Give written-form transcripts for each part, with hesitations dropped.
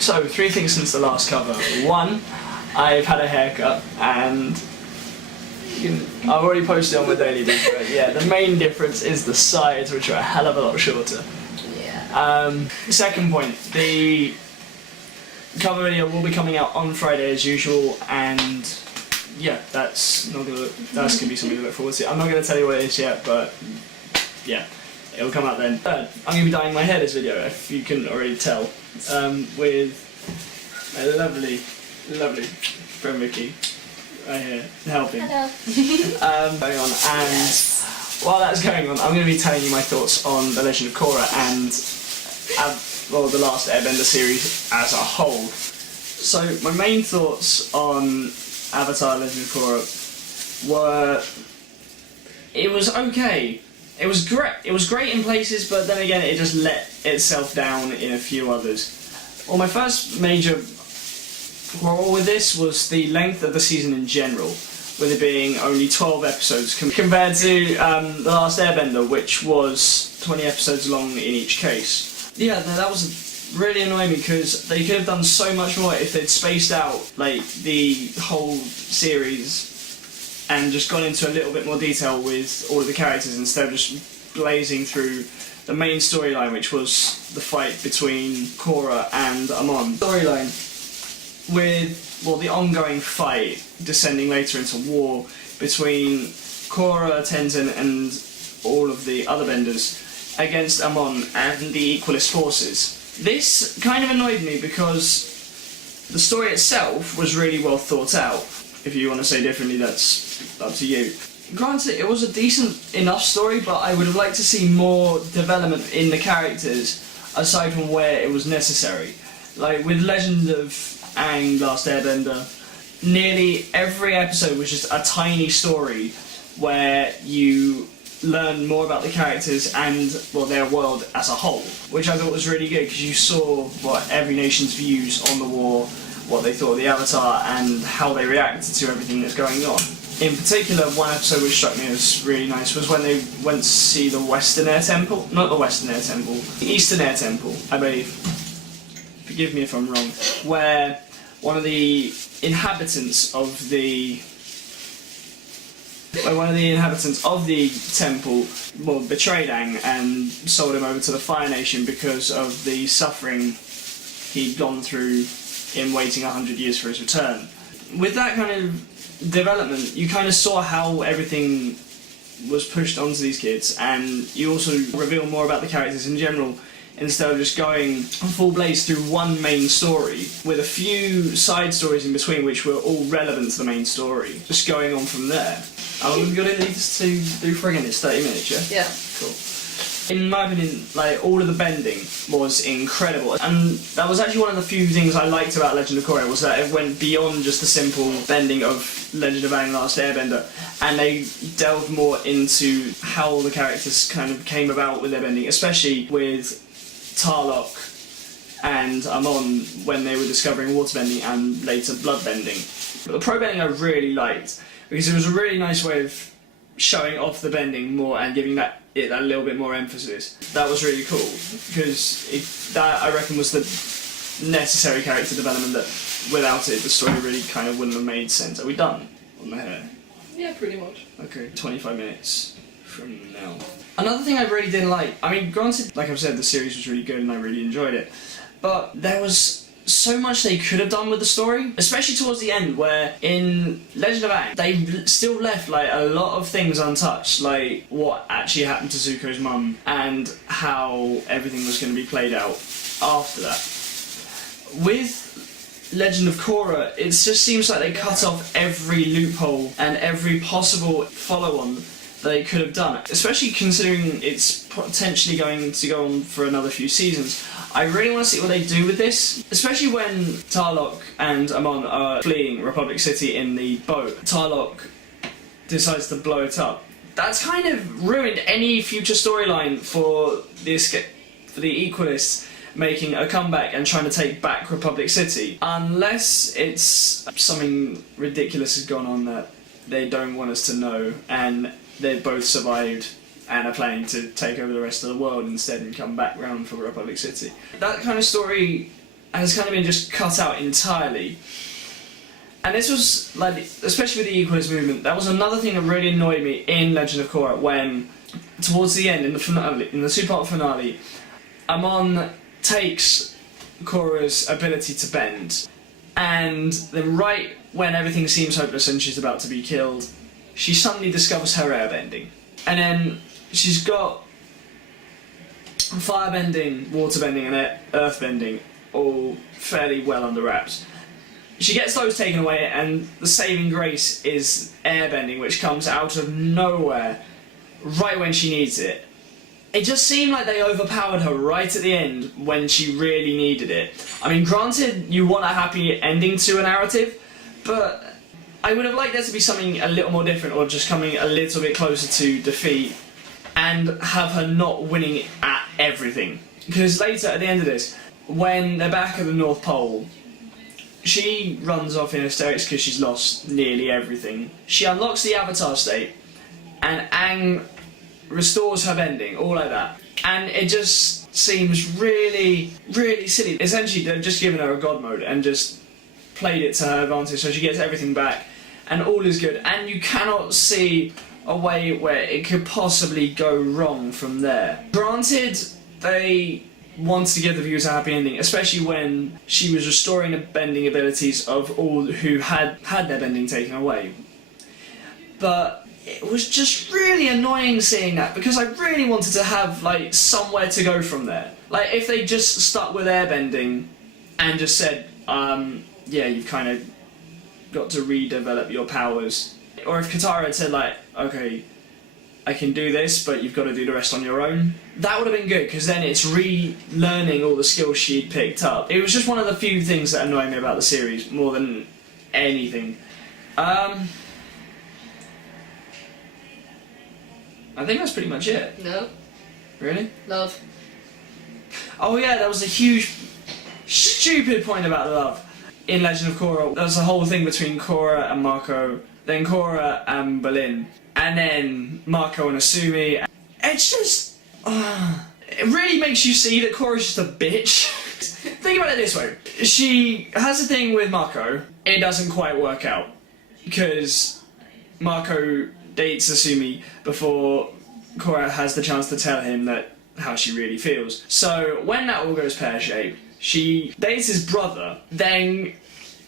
So, 3 things since the last cover. 1, I've had a haircut, and I've already posted on my daily dish, but yeah, the main difference is the sides, which are a hell of a lot shorter. Yeah. Second point, the cover video will be coming out on Friday as usual, and yeah, that's gonna be something to look forward to. I'm not gonna tell you what it is yet, but yeah, it'll come out then. Third, I'm gonna be dyeing my hair this video, if you couldn't already tell, with a lovely friend Vicky right here helping. Hello. Going on, and while that's going on, I'm going to be telling you my thoughts on The Legend of Korra and the Last Airbender series as a whole. So my main thoughts on Avatar: Legend of Korra were, it was okay. It was great. It was great in places, but then again, it just let itself down in a few others. Well, my first major quarrel with this was the length of the season in general, with it being only 12 episodes compared to The Last Airbender, which was 20 episodes long in each case. Yeah, that was really annoying me, because they could have done so much more if they'd spaced out like the whole series and just gone into a little bit more detail with all of the characters instead of just blazing through the main storyline, which was the fight between Korra and Amon. Storyline with, well, the ongoing fight descending later into war between Korra, Tenzin and all of the other benders against Amon and the Equalist forces. This kind of annoyed me because the story itself was really well thought out. If you want to say differently, that's up to you. Granted, it was a decent enough story, but I would have liked to see more development in the characters aside from where it was necessary. Like with Legend of Aang, Last Airbender, nearly every episode was just a tiny story where you learn more about the characters and, well, their world as a whole, which I thought was really good because you saw what every nation's views on the war, what they thought of the Avatar, and how they reacted to everything that's going on. In particular, one episode which struck me as really nice was when they went to see the Western Air Temple, not the Western Air Temple, the Eastern Air Temple, I believe. Forgive me if I'm wrong, where one of the inhabitants of the temple, well, betrayed Aang and sold him over to the Fire Nation because of the suffering he'd gone through in waiting 100 years for his return. With that kind of development, you kind of saw how everything was pushed onto these kids, and you also reveal more about the characters in general, instead of just going full blaze through one main story with a few side stories in between which were all relevant to the main story, just going on from there. How long have we got in this to do friggin'? It's 30 minutes, yeah? Yeah. Cool. In my opinion, like, all of the bending was incredible, and that was actually one of the few things I liked about Legend of Korra, was that it went beyond just the simple bending of Legend of Aang: Last Airbender, and they delved more into how the characters kind of came about with their bending, especially with Tarlok and Amon when they were discovering waterbending and later bloodbending. But the pro bending I really liked, because it was a really nice way of showing off the bending more and giving it a little bit more emphasis. That was really cool, because that, I reckon, was the necessary character development that without it the story really kind of wouldn't have made sense. Are we done on the hair? Yeah, pretty much. Okay, 25 minutes from now. Another thing I really didn't like, I mean, granted, like I've said, the series was really good and I really enjoyed it, but there was so much they could have done with the story, especially towards the end, where in Legend of Aang they still left like a lot of things untouched, like what actually happened to Zuko's mum and how everything was going to be played out after that. With Legend of Korra, it just seems like they cut off every loophole and every possible follow-on that they could have done, especially considering it's potentially going to go on for another few seasons. I really want to see what they do with this, especially when Tarlok and Amon are fleeing Republic City in the boat. Tarlok decides to blow it up. That's kind of ruined any future storyline for the Equalists making a comeback and trying to take back Republic City, unless it's something ridiculous has gone on that they don't want us to know, and they've both survived and are planning to take over the rest of the world instead and come back round for Republic City. That kind of story has kind of been just cut out entirely. And this was, like, especially with the equalist movement, that was another thing that really annoyed me in Legend of Korra, when, towards the end, in the finale, in the two-part finale, Amon takes Korra's ability to bend, and then right when everything seems hopeless and she's about to be killed, she suddenly discovers her airbending. And then she's got firebending, waterbending, and earthbending all fairly well under wraps. She gets those taken away, and the saving grace is airbending, which comes out of nowhere right when she needs it. It just seemed like they overpowered her right at the end when she really needed it. I mean, granted, you want a happy ending to a narrative, but I would have liked there to be something a little more different, or just coming a little bit closer to defeat, and have her not winning at everything. Because later, at the end of this, when they're back at the North Pole, she runs off in hysterics because she's lost nearly everything. She unlocks the Avatar state, and Aang restores her bending, all like that. And it just seems really, really silly. Essentially, they've just given her a god mode and just played it to her advantage, so she gets everything back, and all is good. And you cannot see a way where it could possibly go wrong from there. Granted, they wanted to give the viewers a happy ending, especially when she was restoring the bending abilities of all who had their bending taken away. But it was just really annoying seeing that, because I really wanted to have, like, somewhere to go from there. Like, if they just stuck with airbending and just said, yeah, you've kind of got to redevelop your powers. Or if Katara had said, like, okay, I can do this, but you've got to do the rest on your own. That would have been good, because then it's relearning all the skills she'd picked up. It was just one of the few things that annoyed me about the series, more than anything. I think that's pretty much it. No. Really? Love. Oh yeah, that was a huge, stupid point about love. In Legend of Korra, there was a whole thing between Korra and Mako, then Korra and Berlin, and then Mako and Asumi. It's just... it really makes you see that Korra's just a bitch. Think about it this way. She has a thing with Mako, it doesn't quite work out, because Mako dates Asumi before Korra has the chance to tell him that how she really feels. So when that all goes pear-shaped, she dates his brother, then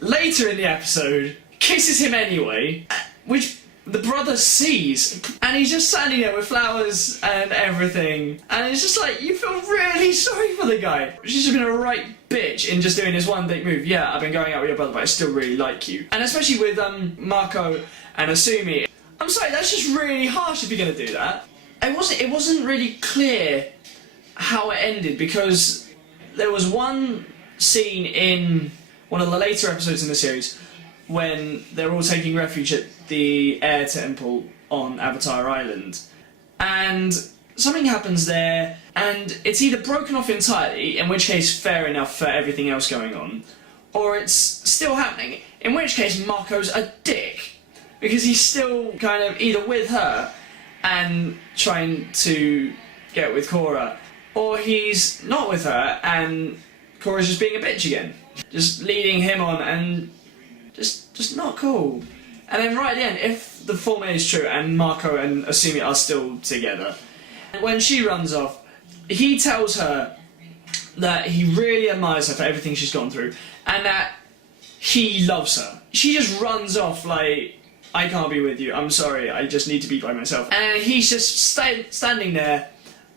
later in the episode kisses him anyway, which the brother sees, and he's just standing there with flowers and everything, and it's just like, you feel really sorry for the guy. She's just been a right bitch in just doing this one big move. Yeah, I've been going out with your brother, but I still really like you. And especially with Mako and Asumi, I'm sorry, that's just really harsh if you're going to do that. It wasn't really clear how it ended, because there was one scene in one of the later episodes in the series when they're all taking refuge at the air temple on Avatar Island, and something happens there, and it's either broken off entirely, in which case fair enough for everything else going on, or it's still happening, in which case Marco's a dick, because he's still kind of either with her and trying to get with Korra, or he's not with her and Korra's just being a bitch again, just leading him on, and just not cool. And then right at the end, if the formula is true and Mako and Asumi are still together, when she runs off, he tells her that he really admires her for everything she's gone through, and that he loves her. She just runs off like, I can't be with you, I'm sorry, I just need to be by myself. And he's just standing there,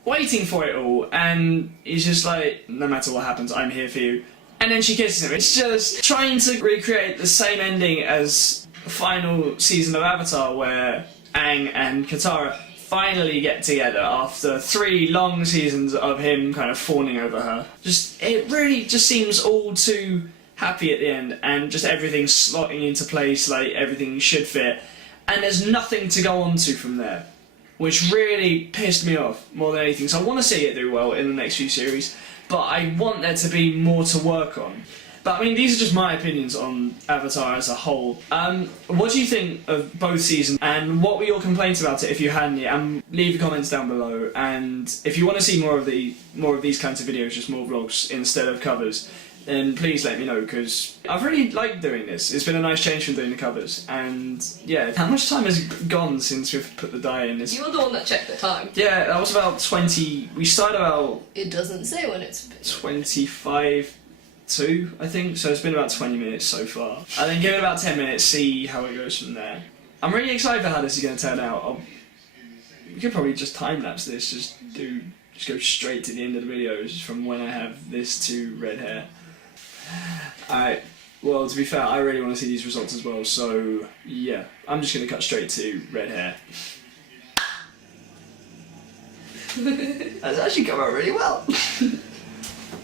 waiting for it all, and he's just like, no matter what happens, I'm here for you. And then she kisses him. It's just trying to recreate the same ending as the final season of Avatar, where Aang and Katara finally get together after 3 long seasons of him kind of fawning over her. It really just seems all too happy at the end, and just everything slotting into place like everything should fit, and there's nothing to go on to from there, which really pissed me off more than anything. So I want to see it do well in the next few series, but I want there to be more to work on. But I mean, these are just my opinions on Avatar as a whole. What do you think of both seasons, and what were your complaints about it if you had any? Leave your comments down below, and if you want to see more of these kinds of videos, just more vlogs instead of covers, then please let me know, because I've really liked doing this. It's been a nice change from doing the covers, and yeah, how much time has gone since we've put the dye in? You were the one that checked the time. Yeah, that was about 20, we started about... It doesn't say when it's... 25 to, I think, so it's been about 20 minutes so far. And then give it about 10 minutes, see how it goes from there. I'm really excited for how this is going to turn out. We could probably just time-lapse this, just go straight to the end of the videos from when I have this to red hair. Alright, well, to be fair, I really want to see these results as well, so yeah, I'm just going to cut straight to red hair. That's actually come out really well.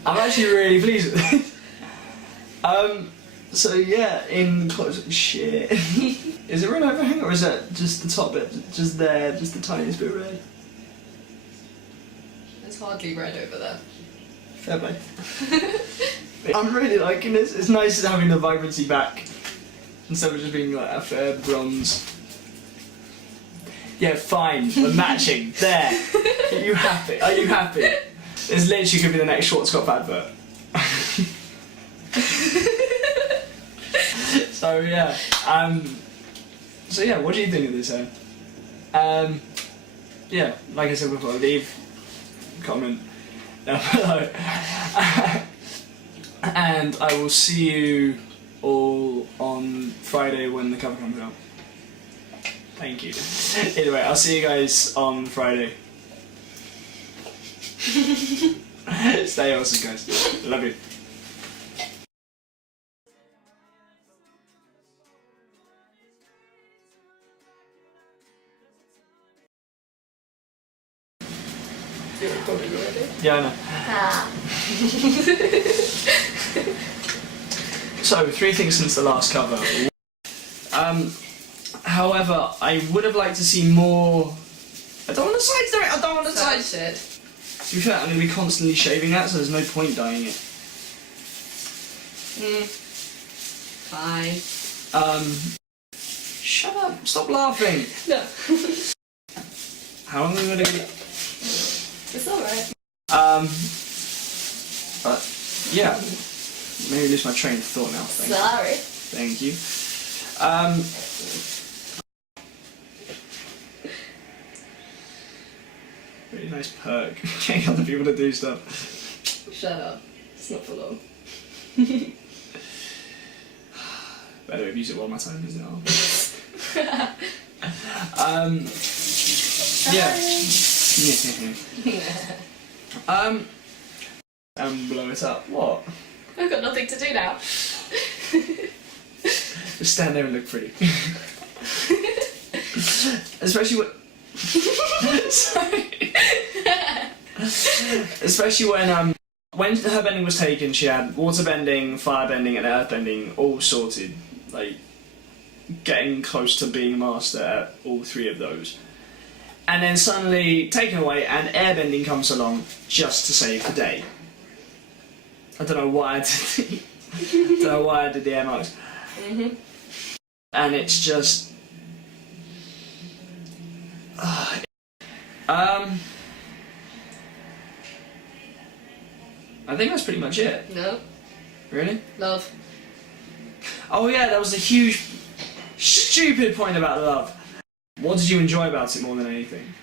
I'm actually really pleased with this. So yeah, in close... Shit. Is it red overhang, or is that just the top bit? Just there, just the tiniest bit red? There's hardly red over there. Fair play. I'm really liking this. It's nice having the vibrancy back instead of just being like a fair bronze. Yeah, fine. We're matching. There. Are you happy? Are you happy? This literally could be the next Schwarzkopf advert. So yeah. So yeah, what do you think of this hair? Yeah, like I said before, leave a comment down below. And I will see you all on Friday when the cover comes out. Thank you. Anyway, I'll see you guys on Friday. Stay awesome, guys. Love you. You're recording already? Yeah, I know. So, 3 things since the last cover. However, I would have liked to see more... I don't want to sides do it, I don't want to sides it. To be fair, I'm going to be constantly shaving that, so there's no point dyeing it. Fine. Shut up, stop laughing. No. How long are we going to be... It's alright. But, yeah. Maybe lose my train of thought now. Sorry. Thank you. Really nice perk. Getting other people to do stuff. Shut up. It's not for long. Better abuse it while my time is now. Yeah. And blow it up. What? I've got nothing to do now. Just stand there and look pretty. Especially when her bending was taken, she had water bending, fire bending, and earth bending all sorted. Like, getting close to being a master at all 3 of those. And then suddenly taken away, and airbending comes along just to save the day. I don't know why I did the air marks. And it's just... I think that's pretty much it. No. Really? Love. Oh yeah, that was a huge, stupid point about love. What did you enjoy about it more than anything?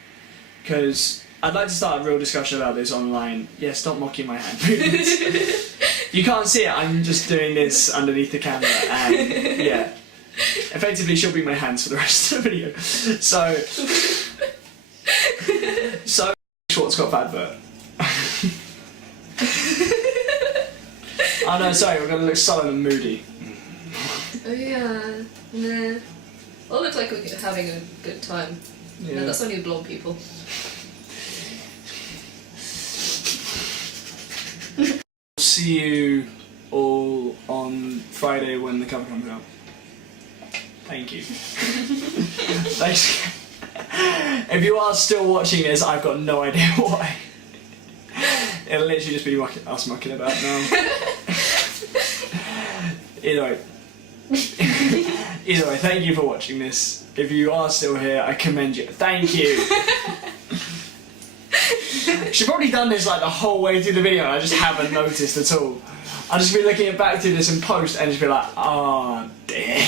Because I'd like to start a real discussion about this online. Yeah, stop mocking my hand movements. You can't see it, I'm just doing this underneath the camera, and yeah. Effectively, she'll be my hands for the rest of the video. So Schwarzkopf advert. Oh no, sorry, we're going to look sullen and moody. Oh yeah. Nah. All look like we're having a good time. Yeah. No, that's only the blonde people. See you all on Friday when the cover comes out. Thank you. Thanks. If you are still watching this, I've got no idea why. It'll literally just be us mucking about now. Either way, thank you for watching this. If you are still here, I commend you. Thank you. She's probably done this like the whole way through the video and I just haven't noticed at all. I'll just be looking back through this in post and just be like, oh dear.